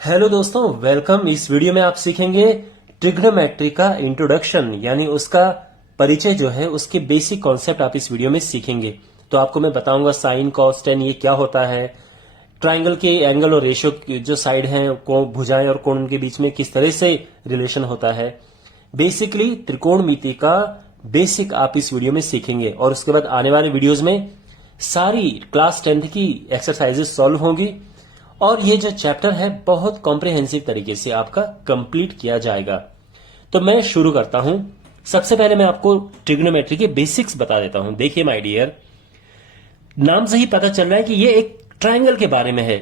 Hello दोस्तों, welcome. इस video में आप सीखेंगे ट्रिग्नोमेट्री का इंट्रोडक्शन, यानी उसका परिचय जो है, उसके बेसिक कॉन्सेप्ट आप इस वीडियो में सीखेंगे। तो आपको मैं बताऊंगा साइन कॉस टेन ये क्या होता है, ट्राइंगल के एंगल और रेशियो जो साइड हैं, भुजाएं और कोण के बीच में किस तरह से रिलेशन होता है। बेसिकली त्रिकोणमिति का बेसिक आप इस वीडियो में सीखेंगे और उसके बाद आने वाले वीडियोज में सारी क्लास 10th की एक्सरसाइजेस सॉल्व होंगी और ये जो चैप्टर है बहुत कॉम्प्रिहेंसिव तरीके से आपका कंप्लीट किया जाएगा। तो मैं शुरू करता हूं। सबसे पहले मैं आपको ट्रिग्नोमेट्री के बेसिक्स बता देता हूं। देखिए माय डियर, नाम से ही पता चल रहा है कि ये एक ट्रायंगल के बारे में है।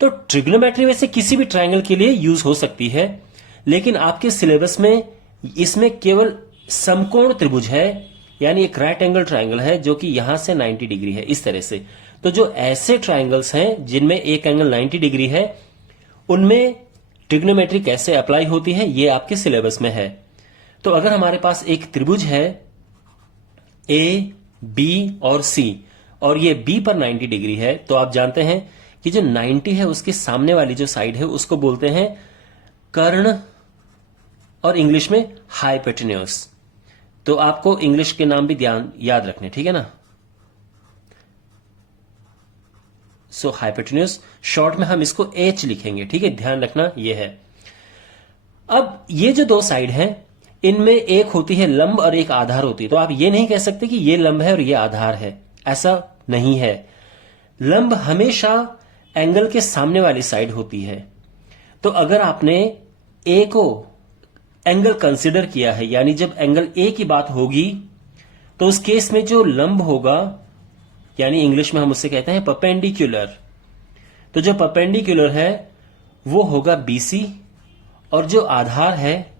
तो ट्रिग्नोमेट्री वैसे किसी भी ट्रायंगल के लिए यूज हो सकती है, लेकिन आपके सिलेबस में इसमें केवल समकोण त्रिभुज है, यानी एक राइट एंगल ट्रायंगल है जो कि यहां से 90 डिग्री है, इस तरह से। तो जो ऐसे ट्रायंगल्स हैं जिनमें एक एंगल 90 डिग्री है, उनमें ट्रिग्नोमेट्री कैसे अप्लाई होती है ये आपके सिलेबस में है। तो अगर हमारे पास एक त्रिभुज है ए, बी और सी, और ये बी पर 90 डिग्री है, तो आप जानते हैं कि जो 90 है उसके सामने वाली जो साइड है उसको बोलते हैं कर्ण, और इंग्लिश में हाइपोटेन्यूज। तो आपको इंग्लिश के नाम भी ध्यान याद रखने, ठीक है ना। सो हाइपोटेन्यूज, शॉर्ट में हम इसको एच लिखेंगे, ठीक है, ध्यान रखना ये है। अब ये जो दो साइड हैं, इनमें एक होती है लंब और एक आधार होती है। तो आप ये नहीं कह सकते कि ये लंब है और ये आधार है, ऐसा नहीं है। लंब हमेशा एंगल के सामने वाली साइड होती है। तो अगर आपने ए को एंगल कंसिडर किया है, यानी जब एंगल ए की बात होगी, तो उस केस में जो लंब होगा, यानी इंग्लिश में हम उससे कहते हैं परपेंडिकुलर, तो जो परपेंडिकुलर है वो होगा बीसी, और जो आधार है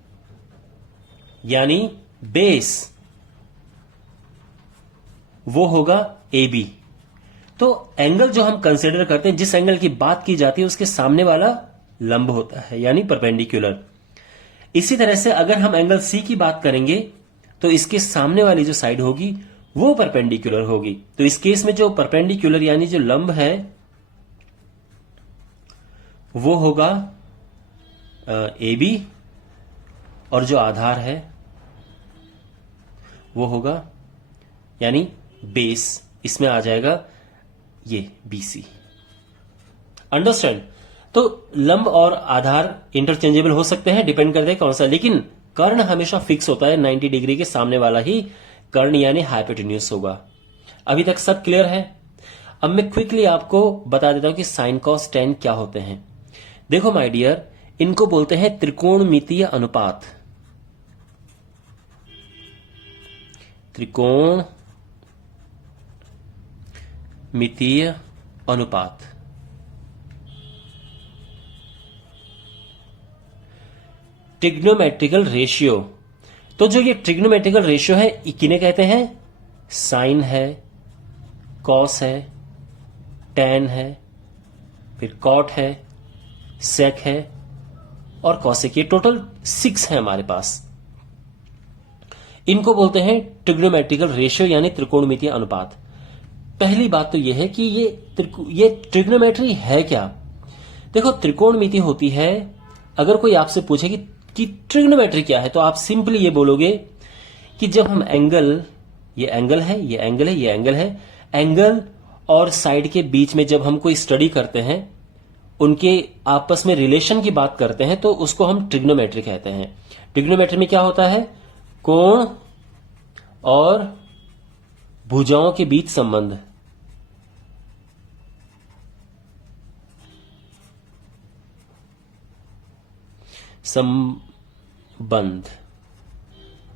यानी बेस वो होगा एबी। तो एंगल जो हम कंसिडर करते हैं, जिस एंगल की बात की जाती है, उसके सामने वाला लंब होता है, यानी परपेंडिकुलर। इसी तरह से अगर हम एंगल सी की बात करेंगे, तो इसके सामने वाली जो साइड होगी वो परपेंडिकुलर होगी। तो इस केस में जो परपेंडिकुलर यानी जो लंब है वो होगा ए बी, और जो आधार है वो होगा यानी बेस, इसमें आ जाएगा ये बी सी। अंडरस्टैंड। तो लंब और आधार इंटरचेंजेबल हो सकते हैं, डिपेंड करते हैं कौन सा, लेकिन कर्ण हमेशा फिक्स होता है, 90 डिग्री के सामने वाला ही कर्ण यानी हाइपोटेन्यूज होगा। अभी तक सब क्लियर है। अब मैं क्विकली आपको बता देता हूं कि साइन कॉस टेन क्या होते हैं। देखो माय डियर, इनको बोलते हैं त्रिकोणमितीय अनुपात। त्रिकोणमितीय अनुपात। Trigonometrical ratio. तो जो ये ट्रिग्नोमेट्रिकल रेशियो है, किन्हें कहते हैं? साइन है, कॉस है, टेन है, फिर कॉट है, सेक है और कॉसेक। ये टोटल 6 है हमारे पास। इनको बोलते हैं ट्रिग्नोमेट्रिकल रेशियो यानी त्रिकोणमितीय अनुपात। पहली बात तो यह है कि ये ट्रिग्नोमेट्री है क्या। देखो, त्रिकोणमिति होती है, अगर कोई आपसे पूछे कि ट्रिग्नोमेट्री क्या है, तो आप सिंपली ये बोलोगे कि जब हम एंगल, ये एंगल है, ये एंगल है, ये एंगल है, एंगल और साइड के बीच में जब हम कोई स्टडी करते हैं, उनके आपस में रिलेशन की बात करते हैं, तो उसको हम ट्रिग्नोमेट्री कहते हैं। ट्रिग्नोमेट्री में क्या होता है? कोण और भुजाओं के बीच संबंध।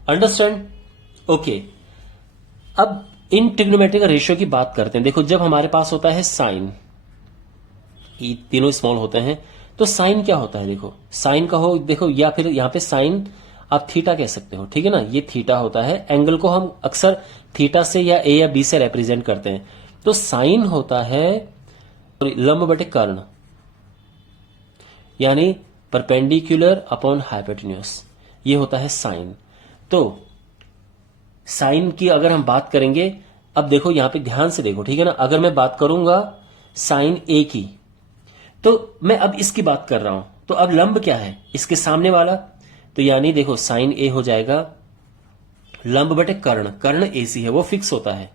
अंडरस्टैंड? ओके। अब इन ट्रिग्नोमेट्रिक रेशियो की बात करते हैं। देखो, जब हमारे पास होता है साइन, ये तीनों स्मॉल होते हैं, तो साइन क्या होता है? देखो, साइन कहो, देखो, या फिर यहां पे साइन आप थीटा कह सकते हो, ठीक है ना। ये थीटा होता है। एंगल को हम अक्सर थीटा से या ए या बी से रिप्रेजेंट करते हैं। तो साइन होता है लंब बटे कर्ण, यानी परपेंडिकुलर अपॉन हाइपोटेन्यूज, ये होता है साइन। तो साइन की अगर हम बात करेंगे, अब देखो यहां पे ध्यान से देखो, ठीक है ना। अगर मैं बात करूंगा साइन ए की, तो मैं अब इसकी बात कर रहा हूं, तो अब लंब क्या है, इसके सामने वाला, तो यानी देखो साइन ए हो जाएगा लंब बटे कर्ण, कर्ण एसी है, वो फिक्स होता है।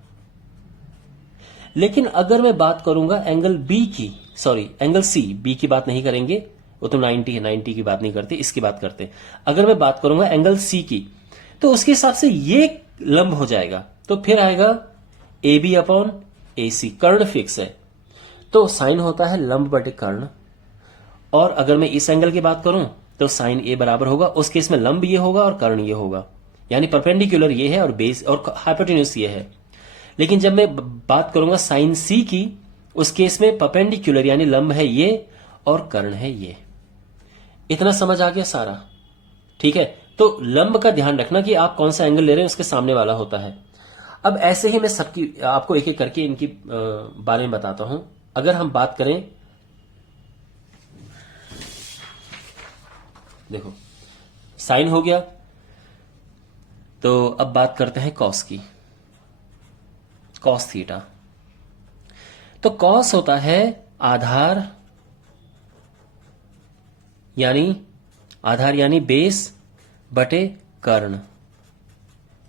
लेकिन अगर मैं बात करूंगा एंगल बी की, सॉरी एंगल सी, बी की बात नहीं करेंगे, वो तो 90 है, 90 की बात नहीं करते, इसकी बात करते। अगर मैं बात करूंगा एंगल सी की, तो उसके हिसाब से ये लंब हो जाएगा, तो फिर आएगा A B upon A C, कर्ण फिक्स है, तो साइन होता है लंब बटे कर्ण। और अगर मैं इस एंगल की बात करूं तो साइन ए बराबर होगा, उस केस में लंब ये होगा और कर्ण ये होगा, यानी परपेंडिकुलर ये है और बेस और हाइपोटेन्यूज ये है। लेकिन जब मैं बात करूंगा साइन सी की, उस केस में परपेंडिकुलर यानी लंब है ये और कर्ण है ये। इतना समझ आ गया सारा, ठीक है। तो लंब का ध्यान रखना कि आप कौन सा एंगल ले रहे हैं, उसके सामने वाला होता है। अब ऐसे ही मैं सबकी आपको एक एक करके इनकी बारे में बताता हूं। अगर हम बात करें, देखो साइन हो गया, तो अब बात करते हैं कॉस की, कॉस थीटा। तो कॉस होता है आधार यानी बेस बटे कर्ण,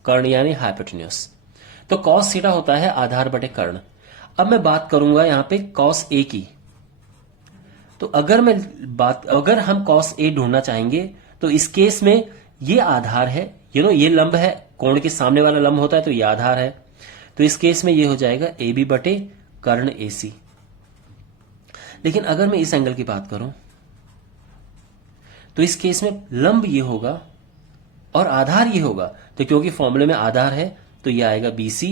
कर्ण यानी हाइपोटेन्यूज। तो कॉस थीटा होता है आधार बटे कर्ण। अब मैं बात करूंगा यहां पे कॉस ए की, तो अगर हम कॉस ए ढूंढना चाहेंगे तो इस केस में ये आधार है, ये लंब है, कोण के सामने वाला लंब होता है, तो ये आधार है, तो इस केस में ये हो जाएगा ए बी बटे कर्ण ए सी। लेकिन अगर मैं इस एंगल की बात करूं तो इस केस में लंब ये होगा और आधार ये होगा, तो क्योंकि फॉर्मूले में आधार है तो ये आएगा बी सी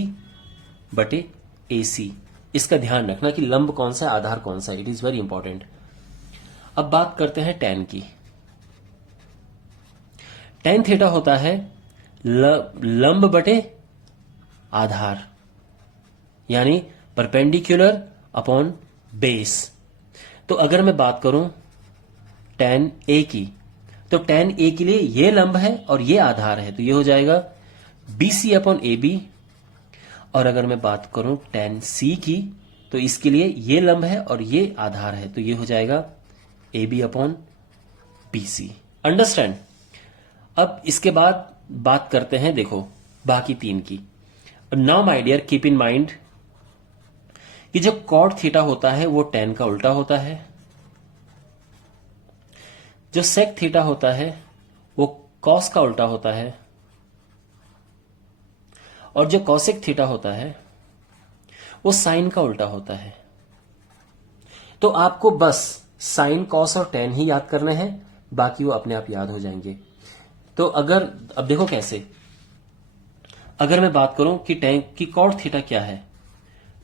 बटे ए सी। इसका ध्यान रखना कि लंब कौन सा है, आधार कौन सा है, इट इज वेरी इंपॉर्टेंट। अब बात करते हैं टैन की। टैन थीटा होता है लंब बटे आधार, यानी परपेंडिकुलर अपॉन बेस। तो अगर मैं बात करूं टैन ए की, तो टैन ए के लिए ये लंब है और ये आधार है, तो ये हो जाएगा B C upon A B. और अगर मैं बात करूं टैन सी की, तो इसके लिए ये लंब है और ये आधार है, तो ये हो जाएगा A B upon B C. Understand. अब इसके बाद बात करते हैं, देखो बाकी तीन की। Now my dear keep in mind कि जो कॉट थीटा होता है वो टैन का उल्टा होता है, जो सेक थीटा होता है वो कॉस का उल्टा होता है, और जो कॉसेक थीटा होता है वो साइन का उल्टा होता है। तो आपको बस साइन, कॉस और टैन ही याद करने हैं, बाकी वो अपने आप याद हो जाएंगे। तो अब देखो कैसे, अगर मैं बात करूं कि टैन की कॉट थीटा क्या है,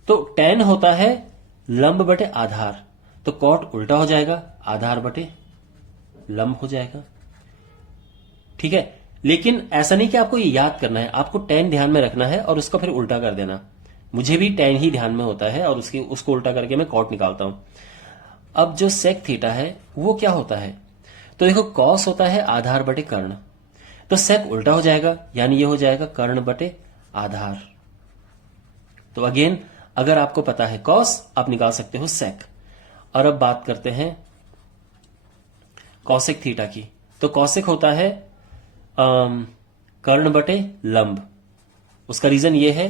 तो टैन होता है लंब बटे आधार, तो कॉट उल्टा हो जाएगा, आधार बटे लंब हो जाएगा, ठीक है। लेकिन ऐसा नहीं कि आपको ये याद करना है, आपको टैन ध्यान में रखना है और उसको फिर उल्टा कर देना। मुझे भी टैन ही ध्यान में होता है और उसको उल्टा करके मैं कॉट निकालता हूं। अब जो सेक थीटा है वो क्या होता है, तो देखो कॉस होता है आधार बटे कर्ण, तो सेक उल्टा हो जाएगा, यानी ये हो जाएगा कर्ण बटे आधार। तो अगेन अगर आपको पता है कॉस, आप निकाल सकते हो सेक। और अब बात करते हैं कॉसेक थीटा की। तो कॉसेक होता है कर्ण बटे लंब। उसका रीजन ये है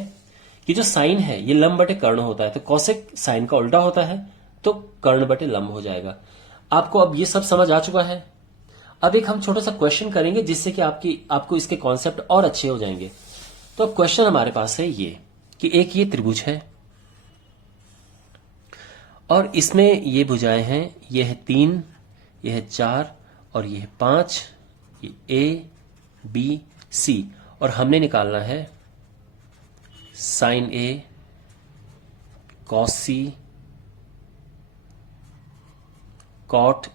कि जो साइन है ये लंब बटे कर्ण होता है, तो कॉसेक साइन का उल्टा होता है, तो कर्ण बटे लंब हो जाएगा। आपको अब ये सब समझ आ चुका है। अब एक हम छोटा सा क्वेश्चन करेंगे जिससे कि आपको इसके कॉन्सेप्ट और अच्छे हो जाएंगे। तो अब क्वेश्चन हमारे पास है ये कि एक ये त्रिभुज है और इसमें ये भुजाएं हैं, ये है 3, ये है 4 और ये है 5, ये ए बी सी, और हमने निकालना है sine A, cos C, cot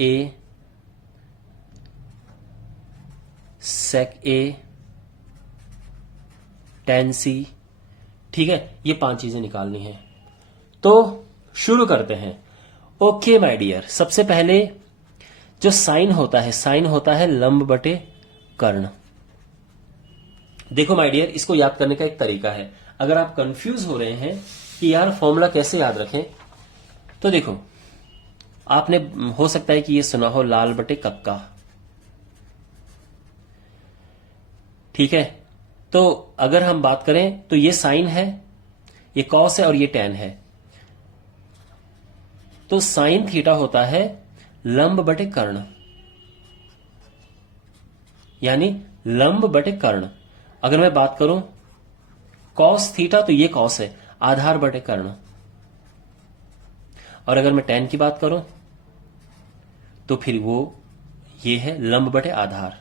A, sec A, tan C, ठीक है। ये 5 चीजें निकालनी है, तो शुरू करते हैं। ओके माय डियर, सबसे पहले जो साइन होता है लंब बटे कर्ण। देखो माय डियर, इसको याद करने का एक तरीका है। अगर आप कंफ्यूज हो रहे हैं कि यार फॉर्मूला कैसे याद रखें, तो देखो आपने हो सकता है कि ये सुना हो लाल बटे कक्का, ठीक है। तो अगर हम बात करें तो ये साइन है, ये कॉस है और ये टैन है। तो साइन थीटा होता है लंब बटे कर्ण, यानी लंब बटे कर्ण। अगर मैं बात करूं कॉस थीटा तो ये कॉस है, आधार बटे कर्ण। और अगर मैं टैन की बात करूं तो फिर वो ये है लंब बटे आधार।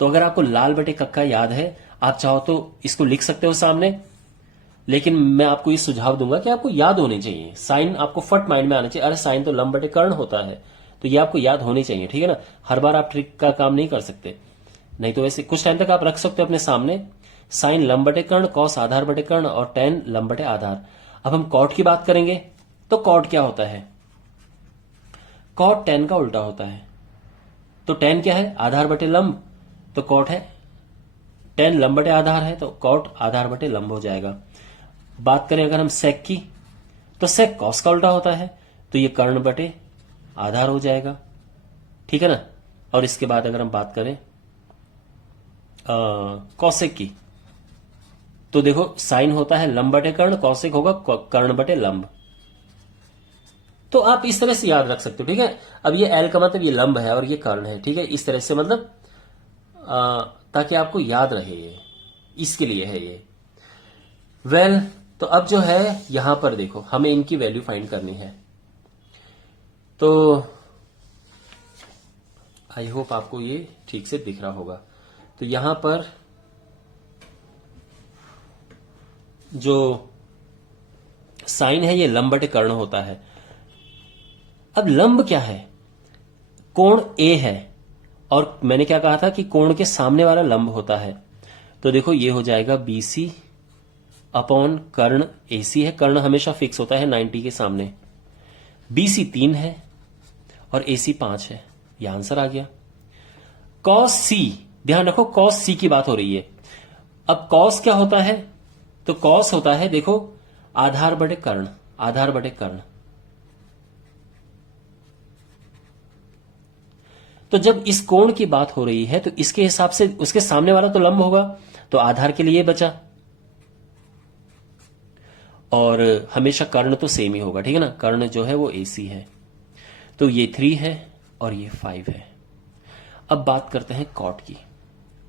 तो अगर आपको लाल बटे कक्का याद है, आप चाहो तो इसको लिख सकते हो सामने, लेकिन मैं आपको ये सुझाव दूंगा कि आपको याद होने चाहिए। साइन आपको फट माइंड में आना चाहिए, अरे साइन तो लंब बटे कर्ण होता है, तो ये आपको याद होने चाहिए, ठीक है ना। हर बार आप ट्रिक का काम नहीं कर सकते, नहीं तो वैसे कुछ टाइम तक आप रख सकते हो अपने सामने। साइन लंब बटे कर्ण, कॉस आधार बटे कर्ण और टैन लंब बटे आधार। अब हम कॉट की बात करेंगे तो कॉट क्या होता है? कॉट टैन का उल्टा होता है। तो टैन क्या है? आधार बटे लंब, तो कॉट है टैन लंब बटे आधार है, तो कॉट आधार बटे लंब हो जाएगा। बात करें अगर हम सेक की, तो सेक कॉस का उल्टा होता है, तो ये कर्ण बटे आधार हो जाएगा, ठीक है ना। और इसके बाद अगर हम बात करें कौशिक की, तो देखो साइन होता है लंब बटे कर्ण, कौशिक होगा कर्ण बटे लंब। तो आप इस तरह से याद रख सकते हो, ठीक है। अब ये एल का मतलब ये लंब है और ये कर्ण है, ठीक है। इस तरह से मतलब ताकि आपको याद रहे, ये इसके लिए है ये। वेल तो अब जो है यहां पर देखो हमें इनकी वैल्यू फाइंड करनी है। तो आई होप आपको ये ठीक से दिख रहा होगा। तो यहां पर जो साइन है ये लंब बटे कर्ण होता है। अब लंब क्या है? कोण ए है, और मैंने क्या कहा था कि कोण के सामने वाला लंब होता है। तो देखो ये हो जाएगा बीसी अपॉन कर्ण एसी है। कर्ण हमेशा फिक्स होता है 90 के सामने। बीसी 3 है और एसी 5 है, यह आंसर आ गया। कॉस सी, ध्यान रखो कॉस सी की बात हो रही है। अब कॉस क्या होता है? तो कॉस होता है देखो आधार बटे कर्ण, आधार बटे कर्ण। तो जब इस कोण की बात हो रही है तो इसके हिसाब से उसके सामने वाला तो लंब होगा, तो आधार के लिए बचा, और हमेशा कर्ण तो सेम ही होगा, ठीक है ना। कर्ण जो है वो एसी है, तो ये 3 है और ये 5 है। अब बात करते हैं कॉट की।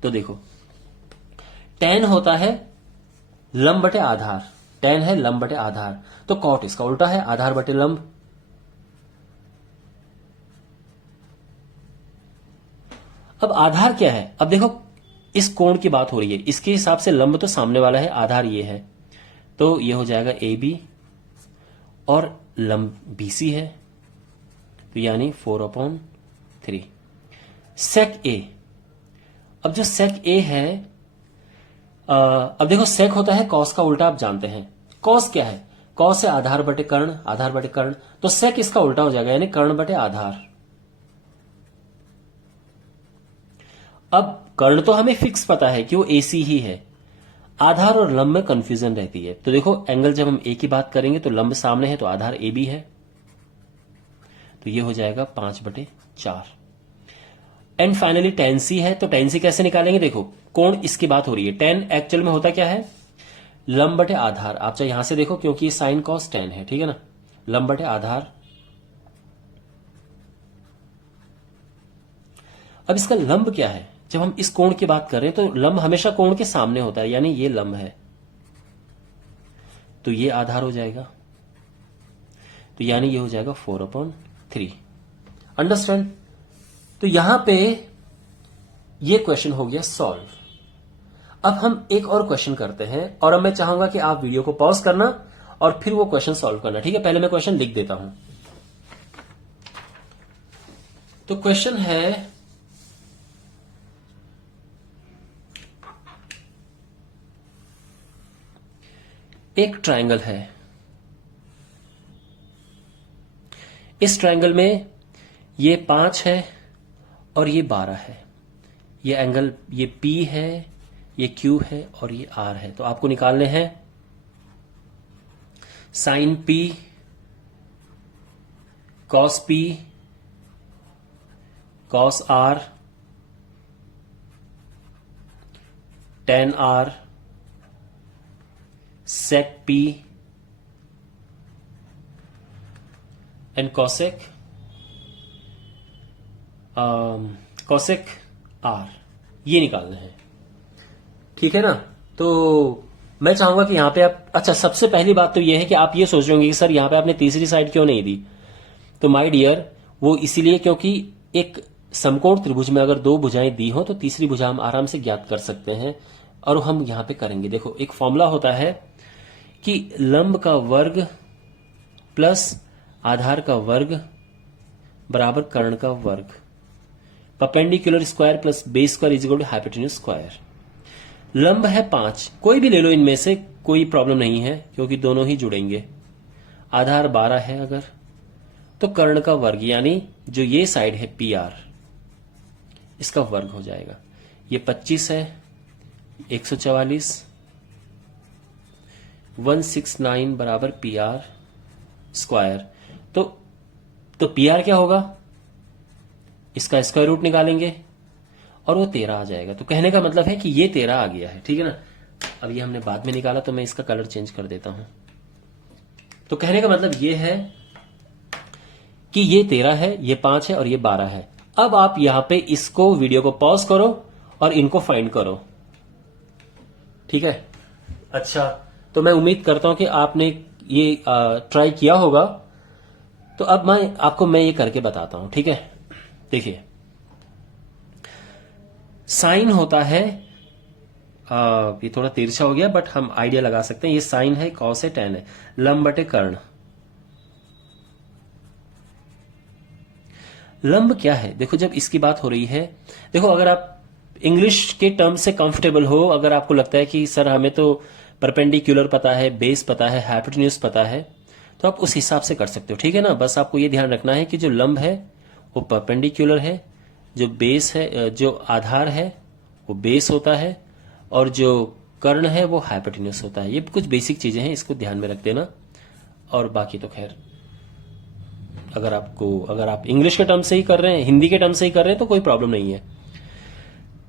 तो देखो टैन होता है लंब बटे आधार, टैन है लंब बटे आधार, तो कॉट इसका उल्टा है, आधार बटे लंब। अब आधार क्या है? अब देखो इस कोण की बात हो रही है, इसके हिसाब से लंब तो सामने वाला है, आधार ये है, तो ये हो जाएगा ए बी, और लंब बीसी है, तो यानी 4/3। सेक ए, अब जो सेक ए है, अब देखो सेक होता है कॉस का उल्टा, आप जानते हैं। कॉस क्या है? कॉस है आधार बटे कर्ण, आधार बटे कर्ण, तो सेक इसका उल्टा हो जाएगा, यानी कर्ण बटे आधार। अब कर्ण तो हमें फिक्स पता है कि वो एसी ही है, आधार और लंब में कंफ्यूजन रहती है। तो देखो एंगल जब हम ए की बात करेंगे तो लंब सामने है, तो आधार ए बी है, तो ये हो जाएगा 5/4। एंड फाइनली टेन सी है, तो टेन सी कैसे निकालेंगे? देखो कोण इसकी बात हो रही है, टेन एक्चुअल में होता क्या है? लंब बटे आधार। आप चाहे यहां से देखो क्योंकि ये साइन कॉस टेन है, ठीक है ना, लंब बटे आधार। अब इसका लंब क्या है? जब हम इस कोण की बात कर रहे हैं तो लंब हमेशा कोण के सामने होता है, यानी ये लंब है, तो ये आधार हो जाएगा, तो यानी ये हो जाएगा 4/3। अंडरस्टैंड? तो यहां पे ये क्वेश्चन हो गया सॉल्व। अब हम एक और क्वेश्चन करते हैं, और अब मैं चाहूंगा कि आप वीडियो को पॉज करना और फिर वो क्वेश्चन सॉल्व करना, ठीक है। पहले मैं क्वेश्चन लिख देता हूं। तो क्वेश्चन है एक ट्रायंगल है, इस ट्रायंगल में ये 5 है और ये 12 है। ये एंगल ये P है, ये Q है और ये R है। तो आपको निकालने हैं sine P cos P cos R tan R sec p and cosec cosec r ये निकालना है। ठीक है ना। तो मैं चाहूंगा कि यहां पे आप, अच्छा सबसे पहली बात तो ये है कि आप ये सोच रहे होंगे कि सर यहां पे आपने तीसरी साइड क्यों नहीं दी। तो माय डियर, वो इसीलिए क्योंकि एक समकोण त्रिभुज में अगर दो भुजाएं दी हो तो तीसरी भुजा हम आराम से ज्ञात कर सकते हैं, और हम यहां पे करेंगे। देखो एक फॉर्मूला होता है कि लंब का वर्ग प्लस आधार का वर्ग बराबर कर्ण का वर्ग, perpendicular square plus base square is equal to hypotenuse square. लंब है 5, कोई भी ले लो इनमें से, कोई प्रॉब्लम नहीं है क्योंकि दोनों ही जुड़ेंगे। आधार 12 है अगर, तो कर्ण का वर्ग यानी जो ये साइड है पी आर, इसका वर्ग हो जाएगा। ये 25 है, 144, 169 बराबर पी आर स्क्वायर। तो पी आर क्या होगा, इसका स्क्वायर रूट निकालेंगे और वो 13 आ जाएगा। तो कहने का मतलब है कि ये 13 आ गया है। ठीक है ना। अब ये हमने बाद में निकाला तो मैं इसका कलर चेंज कर देता हूं। तो कहने का मतलब ये है कि ये 13 है, ये 5 है और ये 12 है। अब आप यहां पे इसको वीडियो को पॉज करो और इनको फाइंड करो। ठीक है। अच्छा, तो मैं उम्मीद करता हूं कि आपने ये ट्राई किया होगा। तो अब मैं ये करके बताता हूं। ठीक है। देखिए, साइन होता है, ये थोड़ा तिरछा हो गया बट हम आइडिया लगा सकते हैं। ये साइन है, कॉस है, टेन है, लंब बटे कर्ण। लंब क्या है, देखो जब इसकी बात हो रही है, देखो अगर आप इंग्लिश के टर्म से कंफर्टेबल हो, अगर आपको लगता है कि सर हमें तो परपेंडिकुलर पता है, बेस पता है, हाइपोटेन्यूज पता है, तो आप उस हिसाब से कर सकते हो। ठीक है ना। बस आपको ये ध्यान रखना है कि जो लंब है वो परपेंडिकुलर है, जो बेस है, जो आधार है वो बेस होता है, और जो कर्ण है वो हाइपोटेन्यूज होता है। ये कुछ बेसिक चीजें हैं, इसको ध्यान में रख देना। और बाकी तो खैर अगर आप इंग्लिश के टर्म से ही कर रहे हैं, हिंदी के टर्म से ही कर रहे हैं तो कोई प्रॉब्लम नहीं है।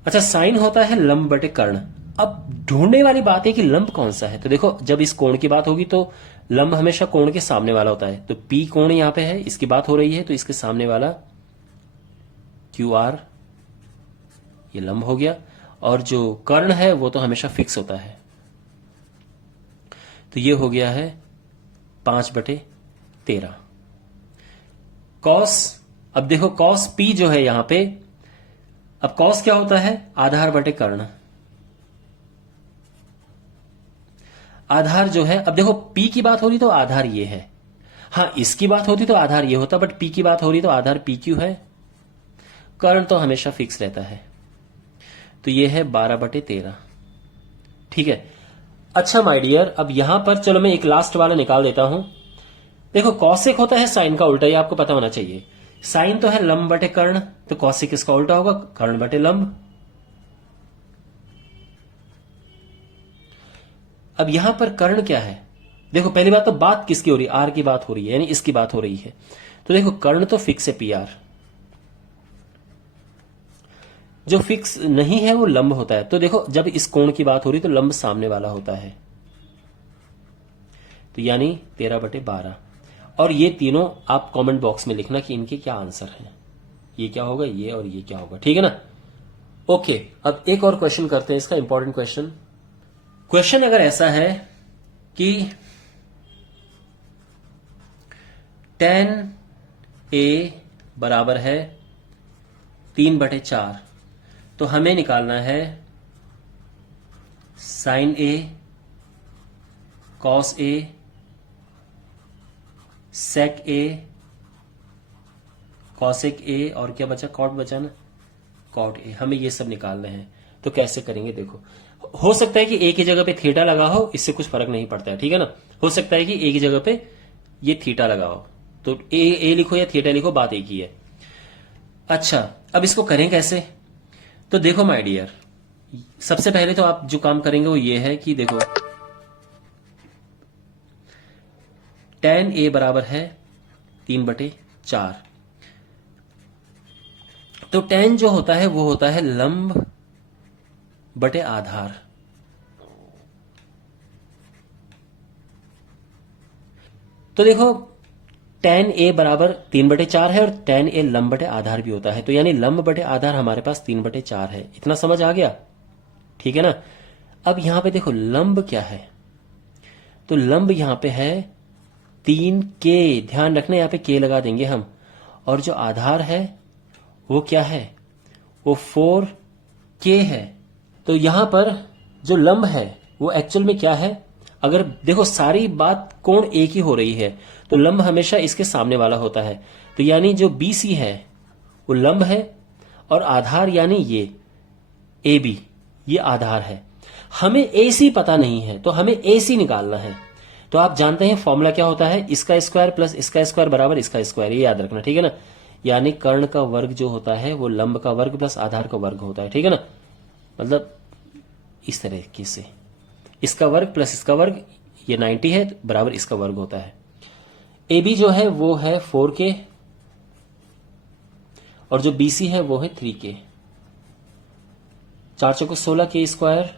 अच्छा, साइन होता है लंब बटे कर्ण। अब ढूंढने वाली बात है कि लंब कौन सा है। तो देखो जब इस कोण की बात होगी तो लंब हमेशा कोण के सामने वाला होता है। तो पी कोण यहां पे है, इसकी बात हो रही है, तो इसके सामने वाला क्यू आर, ये लंब हो गया। और जो कर्ण है वो तो हमेशा फिक्स होता है। तो ये हो गया है 5/13 कॉस। अब देखो कॉस पी जो है यहां पे, अब कॉस क्या होता है, आधार बटे कर्ण। आधार जो है, अब देखो पी की बात हो रही तो आधार ये है, हाँ इसकी बात होती तो आधार ये होता, बट पी की बात हो रही तो आधार पी क्यू है, कर्ण तो हमेशा फिक्स रहता है। तो ये है 12/13। ठीक है। अच्छा माय डियर, अब यहां पर चलो मैं एक लास्ट वाला निकाल देता हूं। देखो कॉसेक होता है साइन का उल्टा, ये आपको पता होना चाहिए। साइन तो है लंब बटे कर्ण, तो कॉसेक इसका उल्टा होगा, कर्ण बटे लंब। अब यहां पर कर्ण क्या है, देखो पहली बात तो बात किसकी हो रही है, आर की बात हो रही है, यानी इसकी बात हो रही है। तो देखो कर्ण तो फिक्स है पी आर, जो फिक्स नहीं है वो लंब होता है। तो देखो जब इस कोण की बात हो रही तो लंब सामने वाला होता है, तो यानी 13/12। और ये तीनों आप कमेंट बॉक्स में लिखना कि इनके क्या आंसर हैं, ये क्या होगा, ये और ये क्या होगा। ठीक है ना। ओके, अब एक और क्वेश्चन करते हैं, इसका इंपॉर्टेंट क्वेश्चन। क्वेश्चन अगर ऐसा है कि tan a बराबर है 3/4, तो हमें निकालना है sin a, cos a, sec a, cosec a, और क्या बचा, cot बचा ना, cot a। हमें ये सब निकालने हैं। तो कैसे करेंगे, देखो हो सकता है कि ए की जगह पे थीटा लगा हो, इससे कुछ फर्क नहीं पड़ता है। ठीक है ना। हो सकता है कि ए की जगह पे ये थीटा लगा हो, तो ए लिखो या थीटा लिखो, बात एक ही है। अच्छा, अब इसको करें कैसे। तो देखो माय डियर, सबसे पहले तो आप जो काम करेंगे वो ये है कि देखो tan a बराबर है 3/4, 4। तो tan जो होता है वो होता है लंब बटे आधार। तो देखो tan a बराबर 3/4 है और tan a लंब बटे आधार भी होता है, तो यानी लंब बटे आधार हमारे पास 3/4 है। इतना समझ आ गया? ठीक है ना। अब यहां पे देखो लंब क्या है, तो लंब यहां पे है 3k। ध्यान रखना यहां पे k लगा देंगे हम, और जो आधार है वो क्या है, वो 4k है। तो यहां पर जो लंब है वो एक्चुअल में क्या है, अगर देखो सारी बात कोण एक ही हो रही है, तो लंब हमेशा इसके सामने वाला होता है। तो यानी जो BC है वो लंब है, और आधार यानी ये AB ये आधार है। हमें AC पता नहीं है, तो हमें AC निकालना है। तो आप जानते हैं फॉर्मूला क्या होता है, इसका स्क्वायर प्लस इसका स्क्वायर बराबर इसका स्क्वायर, ये याद रखना, ठीक है ना। यानी कर्ण का वर्ग जो होता है वो लंब का वर्ग प्लस आधार का वर्ग होता है, ठीक है ना। मतलब इस तरीके से इसका वर्ग प्लस इसका वर्ग, ये 90 है, बराबर इसका वर्ग होता है। AB जो है वो है 4k, और जो BC है वो है 3k। 4 चौको 16k स्क्वायर,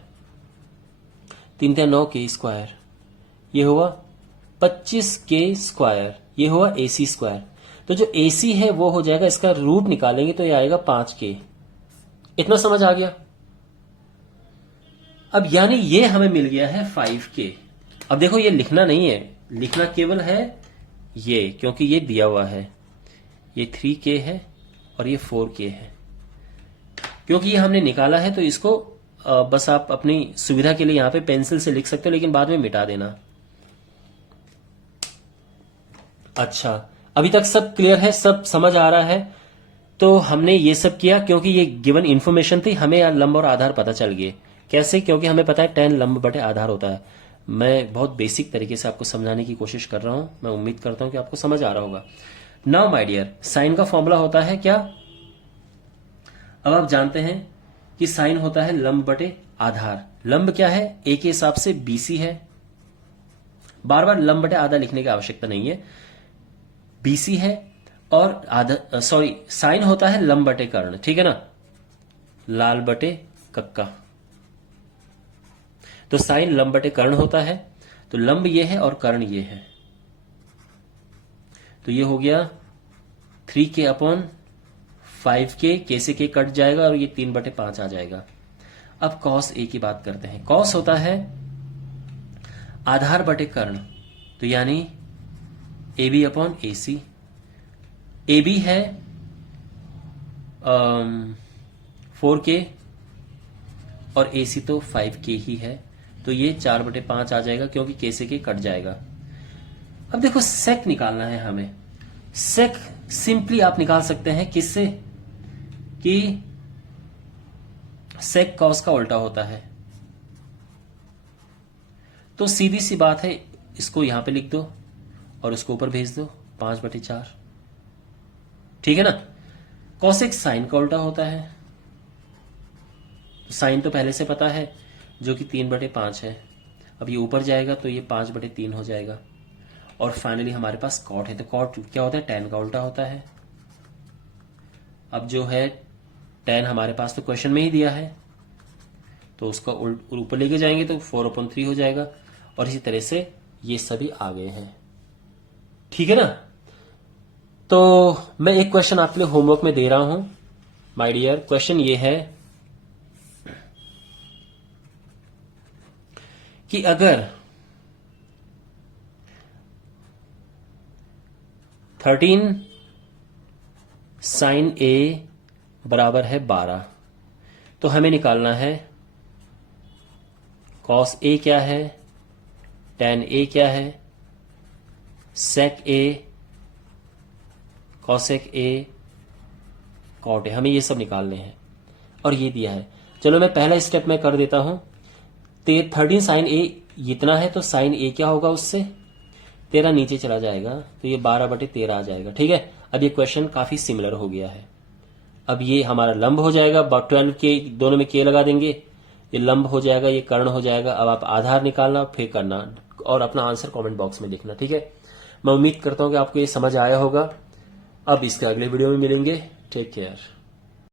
3 3 9k स्क्वायर, ये हुआ 25k स्क्वायर, ये हुआ AC स्क्वायर। तो जो AC है वो हो जाएगा, इसका रूट निकालेंगे तो ये आएगा 5k। इतना समझ आ गया? अब यानी ये हमें मिल गया है 5k। अब देखो ये लिखना नहीं है, लिखना केवल है ये, क्योंकि ये दिया हुआ है, ये 3k है और ये 4k है। क्योंकि ये हमने निकाला है तो इसको बस आप अपनी सुविधा के लिए यहां पे पेंसिल से लिख सकते हो, लेकिन बाद में मिटा देना। अच्छा, अभी तक सब क्लियर है, सब समझ आ रहा है? तो हमने ये सब किया क्योंकि ये गिवन इन्फॉर्मेशन थी, हमें लंब और आधार पता चल गए। कैसे? क्योंकि हमें पता है tan लंब बटे आधार होता है। मैं बहुत बेसिक तरीके से आपको समझाने की कोशिश कर रहा हूं, मैं उम्मीद करता हूं कि आपको समझ आ रहा होगा। नाउ माय डियर, साइन का फॉर्मूला होता है क्या? अब आप जानते हैं कि साइन होता है लंब बटे आधार। लंब क्या है? a के हिसाब से BC है, बार बार लंब बटे आधा लिखने की आवश्यकता नहीं है, BC है, और आधा साइन होता है लंब बटे कर्ण, ठीक है ना, लाल बटे कक्का। तो साइन लंब बटे कर्ण होता है, तो लंब ये है और कर्ण ये है, तो ये हो गया 3k अपॉन 5k, k से k कट जाएगा और ये 3/5 आ जाएगा। अब cos a की बात करते हैं। cos होता है आधार बटे कर्ण, तो यानी AB अपॉन AC। AB है 4k और AC तो 5k ही है, तो ये 4/5 आ जाएगा, क्योंकि k से k कट जाएगा। अब देखो sec निकालना है हमें। sec सिंपली आप निकाल सकते हैं किससे, कि sec cos का उल्टा होता है। तो सीधी सी बात है, इसको यहां पे लिख दो और उसको ऊपर भेज दो, 5/4, ठीक है ना। cosec साइन का उल्टा होता है, साइन तो पहले से पता है जो कि 3/5 है। अब ये ऊपर जाएगा तो ये 5/3 हो जाएगा, और फाइनली हमारे पास cot है। तो cot क्या होता है? tan का उल्टा होता है। अब जो है tan हमारे पास तो क्वेश्चन में ही दिया है, तो उसका ऊपर लेके जाएंगे तो 4/3 हो जाएगा, और इसी तरह से ये सभी आ गए हैं, ठीक है ना। तो मैं एक क्वेश्चन आपके लिए होमवर्क में दे रहा हूं माय डियर। क्वेश्चन ये है कि अगर 13 साइन A बराबर है 12, तो हमें निकालना है cos A क्या है, tan A क्या है, sec A, cosec A, cot A, हमें ये सब निकालने हैं, और ये दिया है। चलो मैं पहला स्टेप मैं कर देता हूं। 13 साइन A इतना है, तो साइन A क्या होगा, उससे 13 नीचे चला जाएगा, तो ये 12/13 आ जाएगा, ठीक है। अब ये क्वेश्चन काफी सिमिलर हो गया है। अब ये हमारा लंब हो जाएगा, 12 के दोनों में k लगा देंगे, ये लंब हो जाएगा, ये कर्ण हो जाएगा। अब आप आधार निकालना, फिर करना, और अपना आंसर कमेंट बॉक्स में लिखना, ठीक है। मैं उम्मीद करता हूं कि आपको ये समझ आया होगा। अब इसके अगले वीडियो में मिलेंगे। Take care.